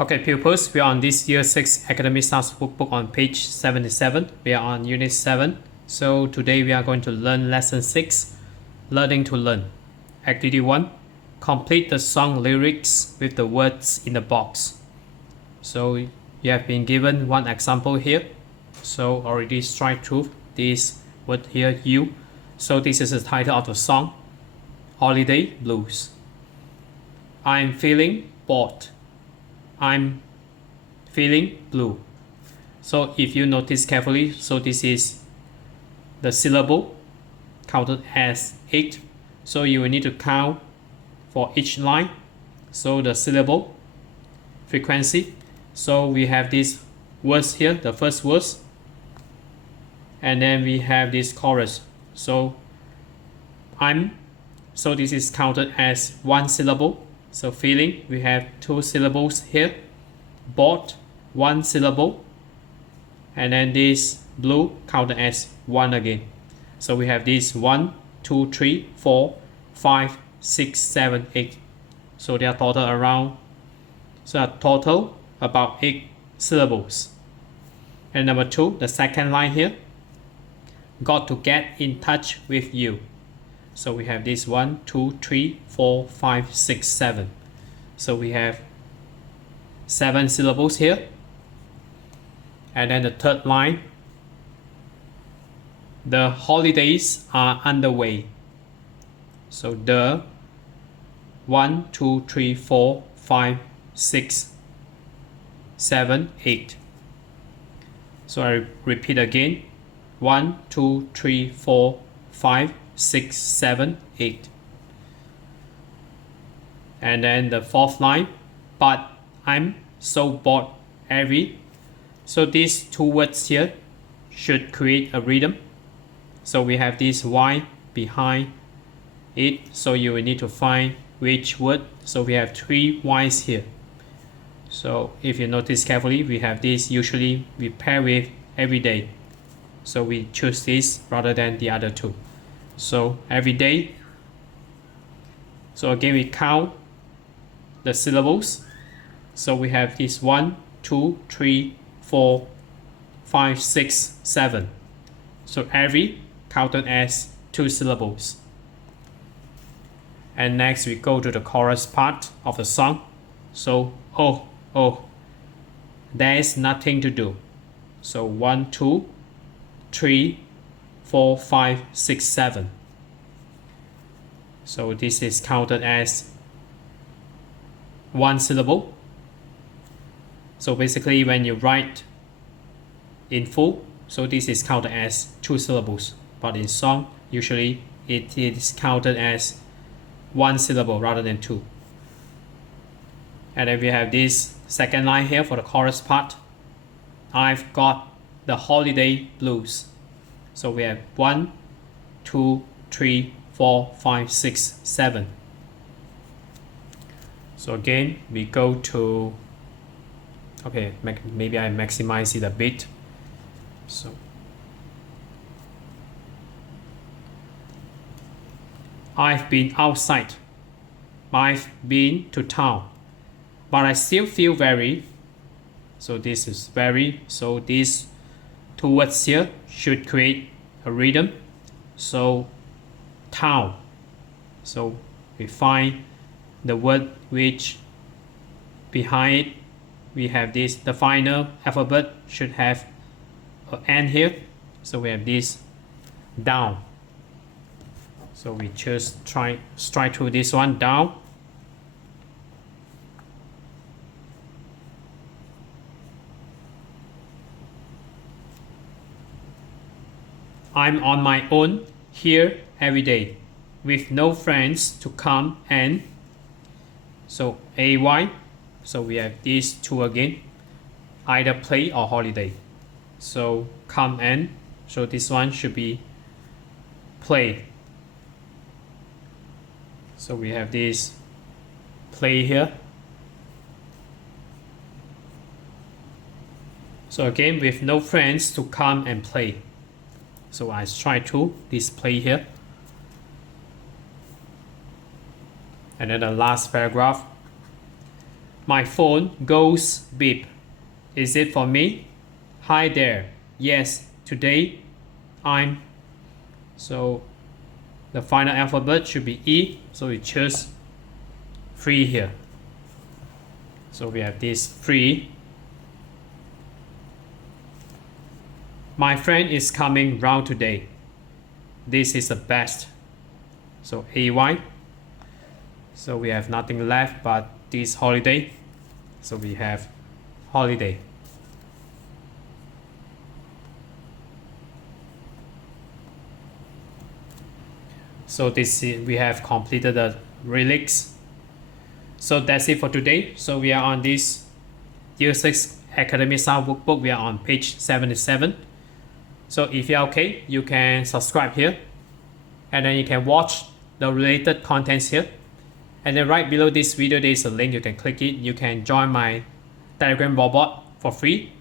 Okay, pupils, we are on this year 6 Academy Stars Workbook on page 77. We are on unit 7. So today we are going to learn lesson 6, learning to learn. Activity 1, complete the song lyrics with the words in the box. So you have been given one example here. So already strike through this word here, you. So this is the title of the song, Holiday Blues. I'm feeling bored. I'm feeling blue. So if you notice carefully, so this is the syllable counted as 8. So you will need to count for each line. So the syllable frequency. So we have these words here, the first verse. And then we have this chorus. So so this is counted as one syllable. So feeling, we have 2 syllables here. Bored, 1 syllable. And then this blue counted as 1 again. So we have this 1, 2, 3, 4, 5, 6, 7, 8. So they are total about 8 syllables. And number 2, the second line here. Got to get in touch with you. So we have this 1, 2, 3, 4, 5, 6, 7. So we have 7 syllables here. And then the third line, the holidays are underway. So the 1, 2, 3, 4, 5, 6, 7, 8. So I repeat again, 1, 2, 3, 4, 5, 6, 7, 8. And then the fourth line, but I'm so bored So these 2 words here should create a rhythm. So we have this Y behind it. So you will need to find which word. So we have 3 Y's here. So if you notice carefully, we have this usually we pair with every day. So we choose this rather than the other 2. So every day. So again we count the syllables. So we have this 1, 2, 3, 4, 5, 6, 7. So every counted as 2 syllables. And next we go to the chorus part of the song. So oh, there's nothing to do. So 1, 2, 3, 4, 5, 6, 7. So this is counted as 1 syllable. So basically when you write in full, so this is counted as 2 syllables. But in song, usually it is counted as 1 syllable rather than 2. And then we have this second line here for the chorus part. I've got the holiday blues. So we have 1, 2, 3, 4, 5, 6, 7. So again, we go to, okay, maybe I maximize it a bit. So I've been outside. I've been to town. But I still feel very. So this is very. So these 2 words here should create a rhythm. So town. So we find the word which behind it we have this. The final alphabet should have an N here. So we have this down. So we just strike through this one, down. I'm on my own here every day with no friends to come and. So AY. So we have these 2 again, either play or holiday. So come and. So this one should be play. So we have this play here. So again, with no friends to come and play. So I try to display here. And then the last paragraph. My phone goes beep. Is it for me? Hi there. Yes, today I'm. So the final alphabet should be E. So we choose 3 here. So we have this 3. My friend is coming round today. This is the best. So AY. So we have nothing left but this holiday. So we have holiday. So this is, we have completed the relics. So that's it for today. So we are on this Year 6 Academy Stars Workbook. We are on page 77. So if you're okay, you can subscribe here. And then you can watch the related contents here. And then right below this video, there is a link. You can click it. You can join my Telegram robot for free.